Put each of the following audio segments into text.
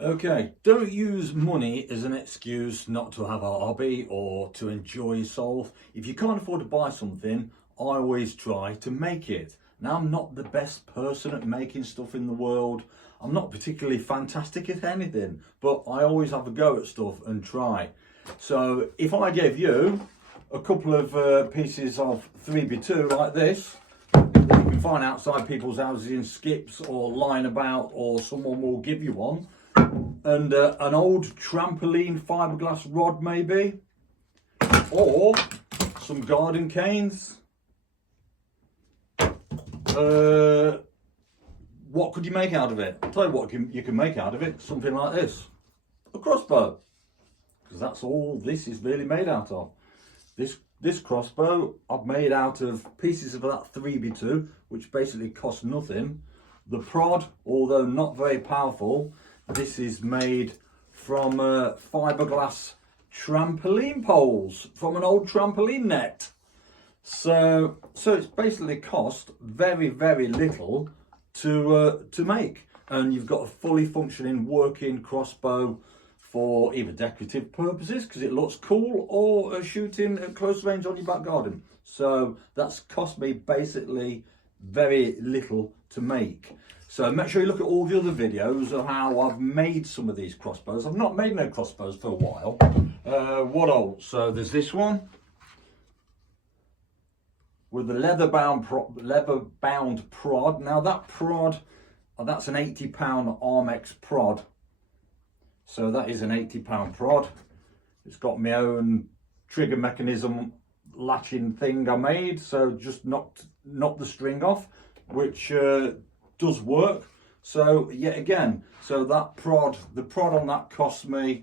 Okay, don't use money as an excuse not to have a hobby or to enjoy yourself. If you can't afford to buy something, I always try to make it. Now, I'm not the best person at making stuff in the world. I'm not particularly fantastic at anything, but I always have a go at stuff and try. So if I gave you a couple of pieces of 3x2 like this, that you can find outside people's houses in skips or lying about, or someone will give you one, and an old trampoline fiberglass rod maybe, or some garden canes. What could you make out of it? I'll tell you what you can make out of it, something like this. A crossbow, because that's all this is really made out of. This crossbow I've made out of pieces of that 3x2, which basically cost nothing. The prod, although not very powerful, this is made from fiberglass trampoline poles from an old trampoline net. So it's basically cost very, very little to make, and you've got a fully functioning working crossbow for either decorative purposes because it looks cool, or shooting at close range on your back garden. So that's cost me basically very little to make. So make sure you look at all the other videos of how I've made some of these crossbows. I've not made no crossbows for a while. What else? So there's this one with the leather bound prod. Now that prod, that's an £80 Armex prod. So that is an £80 prod. It's got my own trigger mechanism latching thing I made. So just knocked the string off, which does work. So yet again, so that prod, the prod on that cost about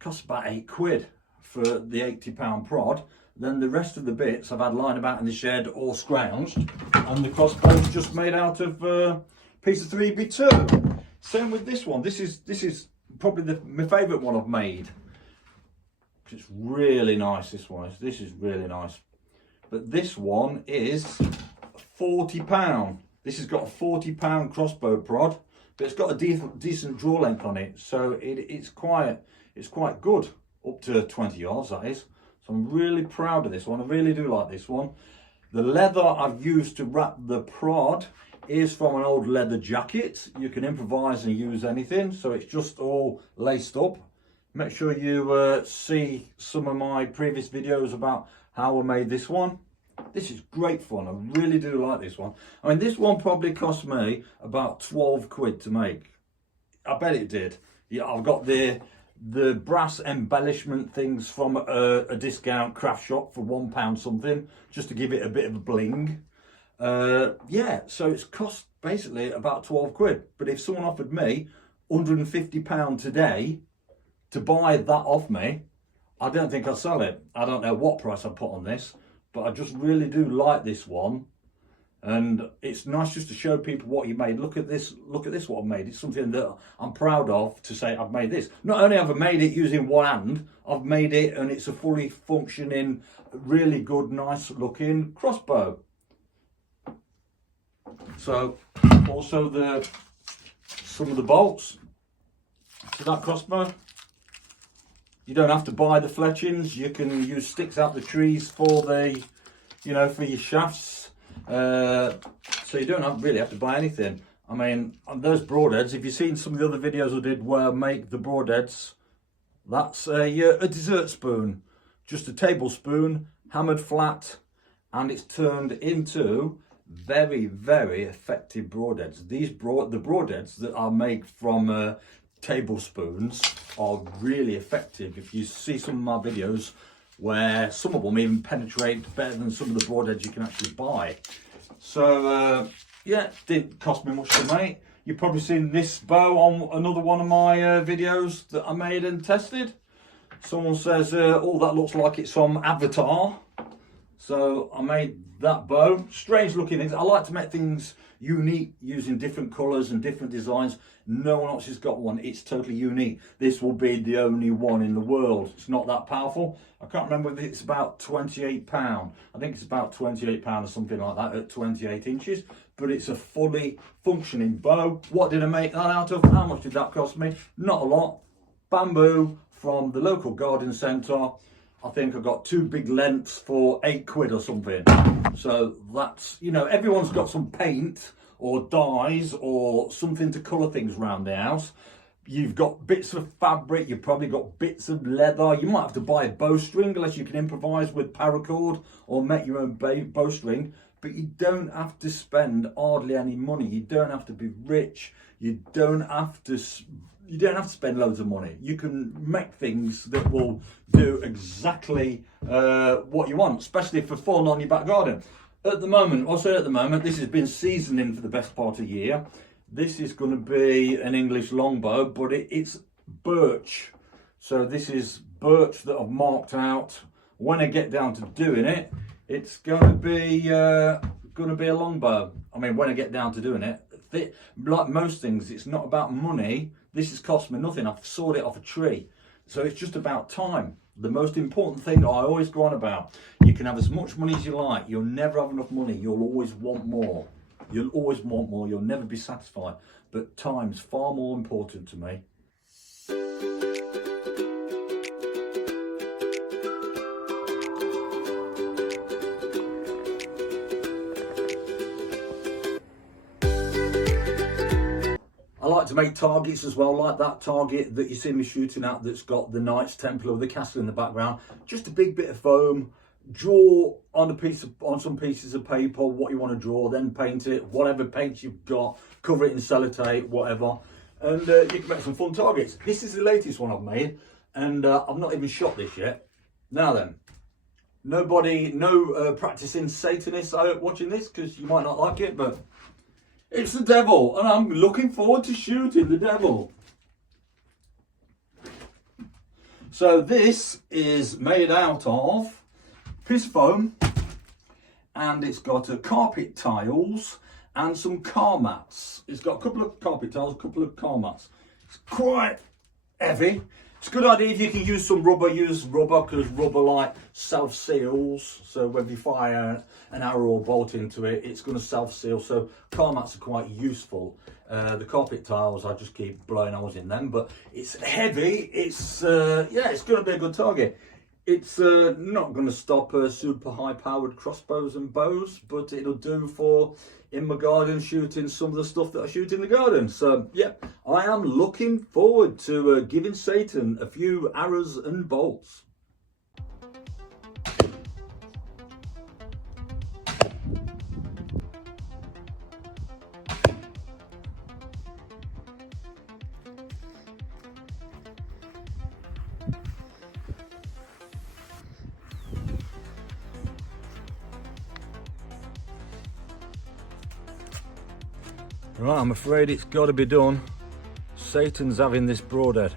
£8 for the £80 prod. Then the rest of the bits I've had lying about in the shed all scrounged, and the crossbow's just made out of a piece of 3x2. Same with this one. This is probably my favourite one I've made. It's really nice. This is really nice. But this one is £40. This has got a £40 crossbow prod, but it's got a decent draw length on it, so it's quite good, up to 20 yards that is. So I'm really proud of this one. I really do like this one. The leather I've used to wrap the prod is from an old leather jacket. You can improvise and use anything, so it's just all laced up. Make sure you see some of my previous videos about how I made this one. This is great fun. I really do like this one. I mean, this one probably cost me about 12 quid to make. I bet it did. Yeah, I've got the brass embellishment things from a discount craft shop for £1 something, just to give it a bit of a bling. Yeah, so it's cost basically about 12 quid. But if someone offered me £150 today to buy that off me, I don't think I'd sell it. I don't know what price I'd put on this, but I just really do like this one. And it's nice just to show people what you made. Look at this, what I've made. It's something that I'm proud of, to say I've made this. Not only have I made it using one hand, I've made it and it's a fully functioning, really good, nice looking crossbow. So also some of the bolts to that crossbow. You don't have to buy the fletchings. You can use sticks out the trees for the, for your shafts. So you don't really have to buy anything. I mean, those broadheads, if you've seen some of the other videos I did where I make the broadheads, that's a dessert spoon, just a tablespoon hammered flat, and it's turned into very, very effective broadheads. The broadheads that are made from tablespoons are really effective. If you see some of my videos, where some of them even penetrate better than some of the broadheads you can actually buy. So yeah, it didn't cost me much to make. You've probably seen this bow on another one of my videos that I made and tested. Someone says, oh, that looks like it's from Avatar. So I made that bow. Strange looking things. I like to make things unique, using different colours and different designs. No one else has got one. It's totally unique. This will be the only one in the world. It's not that powerful. I can't remember if it's about £28. I think it's about £28 or something like that at 28 inches. but it's a fully functioning bow. What did I make that out of? How much did that cost me? Not a lot. Bamboo from the local garden centre. I think I got 2 big lengths for £8 or something. So that's, you know, everyone's got some paint or dyes or something to colour things around the house. You've got bits of fabric, you've probably got bits of leather. You might have to buy a bowstring unless you can improvise with paracord or make your own bowstring. But you don't have to spend hardly any money. You don't have to be rich. You don't have to spend loads of money. You can make things that will do exactly what you want, especially for fun on your back garden. At the moment, I'll say at the moment, this has been seasoning for the best part of a year. This is going to be an English longbow, but it's birch. So this is birch that I've marked out. When I get down to doing it, it's going to be a longbow. I mean, when I get down to doing it, like most things, it's not about money. This has cost me nothing. I've sawed it off a tree. So it's just about time. The most important thing I always go on about, you can have as much money as you like. You'll never have enough money. You'll always want more. You'll always want more. You'll never be satisfied. But time's far more important to me. I like to make targets as well, like that target that you see me shooting at that's got the Knights Templar with the castle in the background. Just a big bit of foam. Draw on some pieces of paper what you want to draw, then paint it, whatever paint you've got, cover it in sellotape, whatever, and you can make some fun targets. This is the latest one I've made, and I've not even shot this yet. Now then, no practicing Satanists out watching this, because you might not like it, but it's the devil, and I'm looking forward to shooting the devil. So this is made out of piece of foam, and it's got a carpet tiles and some car mats. It's got a couple of carpet tiles, a couple of car mats. It's quite heavy. It's a good idea if you can use some rubber, use rubber, because rubber like self-seals. So when you fire an arrow or bolt into it, it's going to self-seal. So car mats are quite useful. The carpet tiles, I just keep blowing holes in them, but it's heavy. It's it's going to be a good target. It's not going to stop super high-powered crossbows and bows, but it'll do for in my garden shooting some of the stuff that I shoot in the garden. So, yeah, I am looking forward to giving Satan a few arrows and bolts. Right, I'm afraid it's got to be done. Satan's having this broadhead.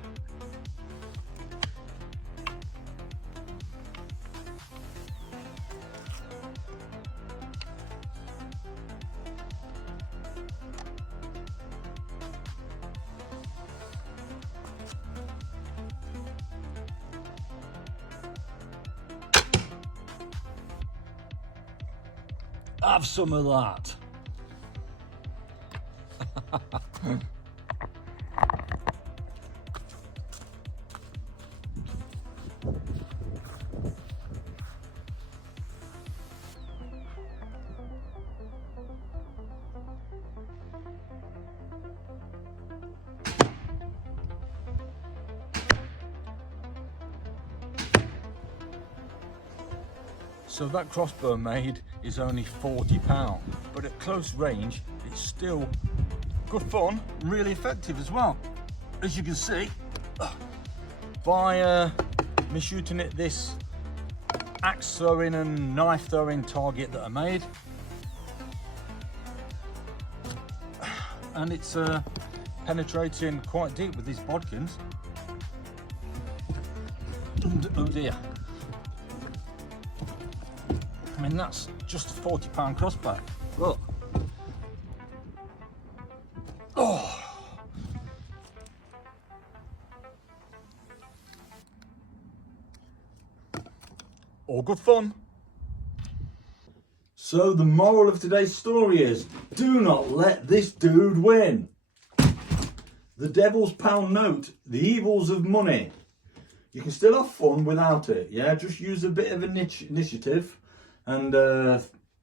Have some of that. So that crossbow made is only £40, but at close range it's still good fun, really effective as well. As you can see, by me shooting at this axe throwing and knife throwing target that I made, and it's penetrating quite deep with these bodkins. Oh dear. I mean, that's just a £40 crossbow. Look. Oh. All good fun. So the moral of today's story is, do not let this dude win. The devil's pound note, the evils of money. You can still have fun without it, yeah? Just use a bit of initiative and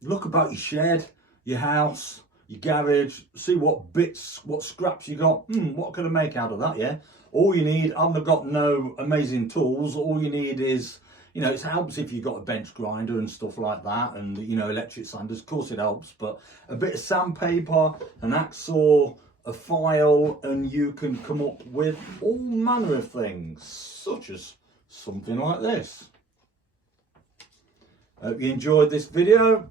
look about your shed, your house, your garage, see what bits, what scraps you got. What can I make out of that, yeah? All you need, I've got no amazing tools, all you need is, you know, it helps if you've got a bench grinder and stuff like that, and, you know, electric sanders, of course it helps, but a bit of sandpaper, an hacksaw, a file, and you can come up with all manner of things, such as something like this. Hope you enjoyed this video,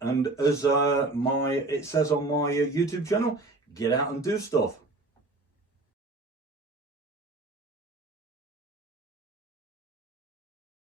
and as it says on my YouTube channel, get out and do stuff.